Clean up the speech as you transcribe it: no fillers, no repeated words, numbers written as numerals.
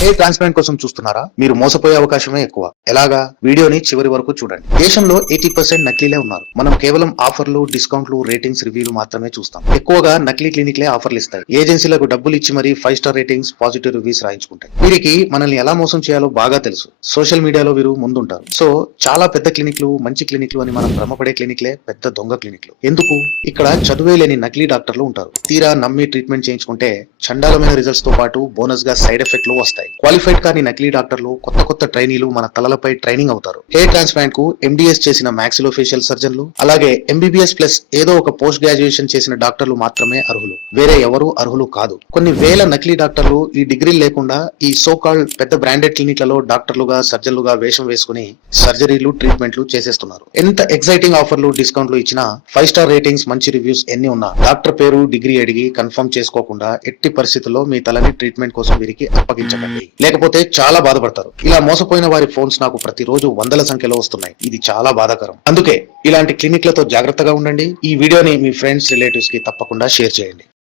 Hair transplant కోసం చూస్తున్నారా? మీరు మోసపోయే అవకాశమే ఎక్కువ. ఎలాగా? వీడియోని చివరి వరకు చూడండి. దేశంలో 80% నకిలీలే ఉన్నారు. మనం కేవలం ఆఫర్లు, డిస్కౌంట్లు, రేటింగ్స్, రివ్యూలు మాత్రమే చూస్తాం. ఎక్కువగా నకిలీ క్లినిక్లే ఆఫర్లు ఇస్తాయి. ఏజెన్సీలకు డబ్బులు ఇచ్చి మరీ 5 స్టార్ రేటింగ్స్, పాజిటివ్ రివ్యూస్ రాయించుకుంటాయి. వీరికి మనల్ని ఎలా మోసం చేయాలో బాగా తెలుసు. సోషల్ మీడియాలో వీరు ముందుంటారు. సో చాలా పెద్ద క్లినిక్లు, మంచి క్లినిక్లు అని మనం భ్రమపడే క్లినిక్లే పెద్ద దొంగ క్లినిక్లు. ఎందుకు? ఇక్కడ చదువే లేని నకిలీ డాక్టర్లు ఉంటారు. తీరా నమ్మి ట్రీట్మెంట్ చేయించుకుంటే చండాలమైన రిజల్ట్స్ తో పాటు బోనస్ గా సైడ్ ఎఫెక్ట్లు వస్తాయి. క్వాలిఫైడ్ కాని నకిలీ డాక్టర్లు, కొత్త ట్రైనీలు మన తలలపై ట్రైనింగ్ అవుతారు. హెయిర్ ట్రాన్స్ప్లాంట్ కు ఎండిఎస్ చేసిన మాక్సిలోఫేషియల్ సర్జన్లు, అలాగే ఎంబీబీఎస్ ప్లస్ ఏదో ఒక పోస్ట్ గ్రాడ్యుయేషన్ చేసిన డాక్టర్లు మాత్రమే అర్హులు. వేరే ఎవరు అర్హులు కాదు. కొన్ని వేల నకిలీ డాక్టర్లు ఈ డిగ్రీలు లేకుండా ఈ సో కాల్డ్ పెద్ద బ్రాండెడ్ క్లినిక్లలో డాక్టర్లుగా, సర్జన్లుగా వేషం వేసుకుని సర్జరీలు, ట్రీట్మెంట్లు చేసేస్తున్నారు. ఎంత ఎక్సైటింగ్ ఆఫర్లు, డిస్కౌంట్లు ఇచ్చినా 5 స్టార్ రేటింగ్స్, మంచి రివ్యూస్ ఎన్ని ఉన్నా డాక్టర్ పేరు, డిగ్రీ అడిగి కన్ఫర్మ్ చేసుకోకుండా ఎట్టి పరిస్థితుల్లో మీ తలని ట్రీట్మెంట్ కోసం వీరికి అప్పగించకండి. లేకపోతే చాలా బాధపడతారు. ఇలా మోసపోయిన వారి ఫోన్స్ నాకు ప్రతిరోజు వందల సంఖ్యలో వస్తున్నాయి. ఇది చాలా బాధాకరం. అందుకే ఇలాంటి క్లినిక్లతో జాగ్రత్తగా ఉండండి. ఈ వీడియోని మీ ఫ్రెండ్స్, రిలేటివ్స్ కి తప్పకుండా షేర్ చేయండి.